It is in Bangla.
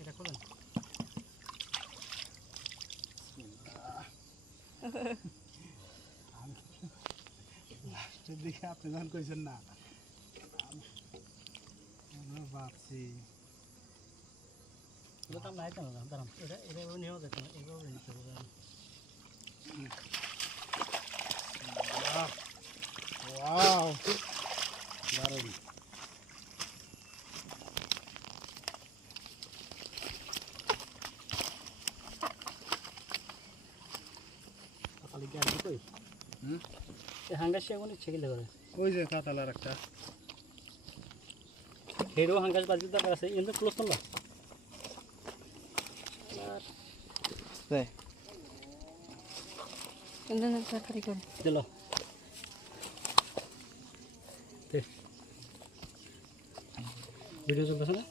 এটা খোলেন। লাস্টের দিকে আপনি যখন কইছেন না ভাবছি দাম নাই কেন দাঁড়ান এটা এভাবে নেওয়া যেত না এইভাবে নিতে হবে ওয়াও দারুণ খালি গ্যাস দিতই এই হাঙ্গার সেগুন ছেগিলে করে ওই যে কাতালার একটা হেডও হাঙ্গাস বাজি দরকার আছে কিন্তু ক্লোজ করলাম দিল ভিডিও চলতেছে না